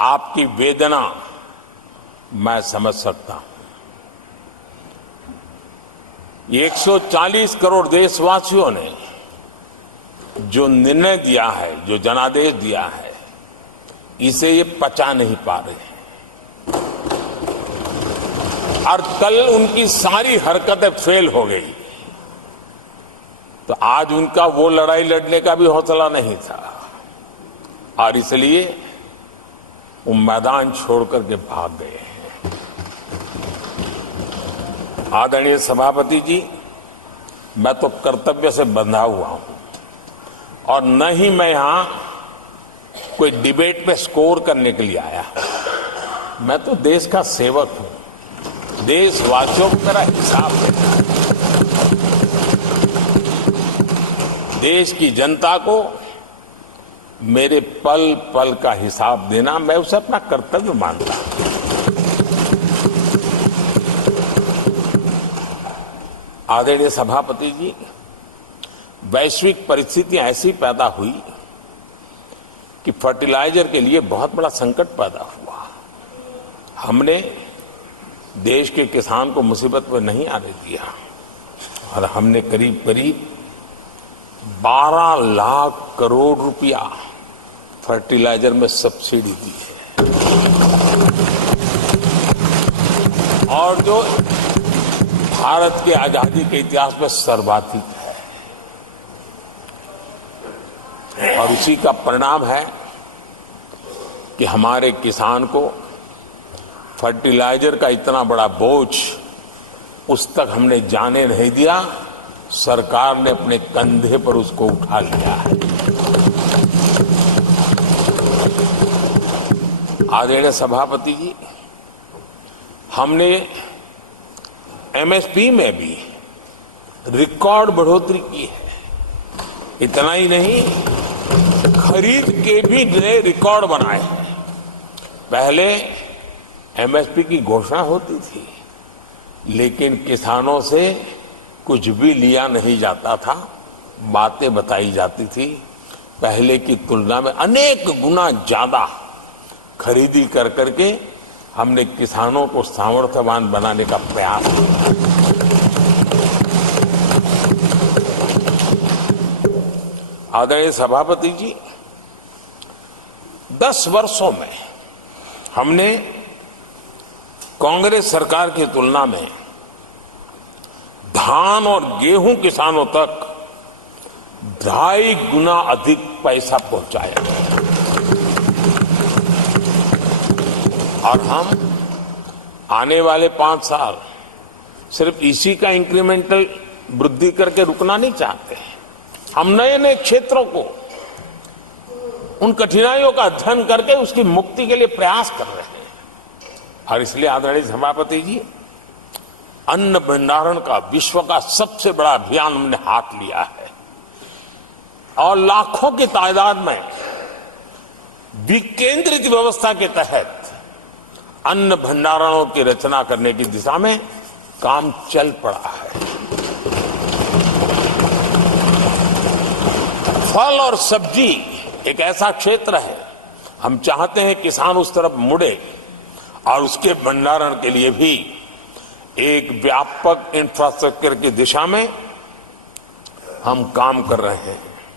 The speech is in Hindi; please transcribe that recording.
आपकी वेदना मैं समझ सकता हूं। 140 करोड़ देशवासियों ने जो निर्णय दिया है, जो जनादेश दिया है, इसे ये पचा नहीं पा रहे हैं और कल उनकी सारी हरकतें फेल हो गई तो आज उनका वो लड़ाई लड़ने का भी हौसला नहीं था और इसलिए वो मैदान छोड़ करके भाग गए हैं। आदरणीय सभापति जी, मैं तो कर्तव्य से बंधा हुआ हूं और न ही मैं यहां कोई डिबेट में स्कोर करने के लिए आया। मैं तो देश का सेवक हूं, देशवासियों को मेरा हिसाब देना है, देश की जनता को मेरे पल पल का हिसाब देना, मैं उसे अपना कर्तव्य मानता हूं। आदरणीय सभापति जी, वैश्विक परिस्थितियां ऐसी पैदा हुई कि फर्टिलाइजर के लिए बहुत बड़ा संकट पैदा हुआ। हमने देश के किसान को मुसीबत में नहीं आने दिया और हमने करीब करीब 12 लाख करोड़ रुपया फर्टिलाइजर में सब्सिडी दी है और जो भारत के आजादी के इतिहास में सर्वाधिक है और उसी का परिणाम है कि हमारे किसान को फर्टिलाइजर का इतना बड़ा बोझ उस तक हमने जाने नहीं दिया। सरकार ने अपने कंधे पर उसको उठा लिया है। आदरणीय सभापति जी, हमने एमएसपी में भी रिकॉर्ड बढ़ोतरी की है। इतना ही नहीं, खरीद के भी नए रिकॉर्ड बनाए हैं। पहले एमएसपी की घोषणा होती थी लेकिन किसानों से कुछ भी लिया नहीं जाता था, बातें बताई जाती थी। पहले की तुलना में अनेक गुना ज्यादा खरीदी कर करके हमने किसानों को सामर्थ्यवान बनाने का प्रयास किया। आदरणीय सभापति जी, 10 वर्षों में हमने कांग्रेस सरकार की तुलना में धान और गेहूं किसानों तक 2.5 गुना अधिक पैसा पहुंचाया और हम आने वाले 5 साल सिर्फ इसी का इंक्रीमेंटल वृद्धि करके रुकना नहीं चाहते। हम नए नए क्षेत्रों को, उन कठिनाइयों का अध्ययन करके उसकी मुक्ति के लिए प्रयास कर रहे हैं और इसलिए आदरणीय सभापति जी, अन्न भंडारण का विश्व का सबसे बड़ा अभियान हमने हाथ लिया है और लाखों की तादाद में विकेंद्रित व्यवस्था के तहत अन्न भंडारणों की रचना करने की दिशा में काम चल पड़ा है। फल और सब्जी एक ऐसा क्षेत्र है, हम चाहते हैं किसान उस तरफ मुड़े और उसके भंडारण के लिए भी एक व्यापक इंफ्रास्ट्रक्चर की दिशा में हम काम कर रहे हैं।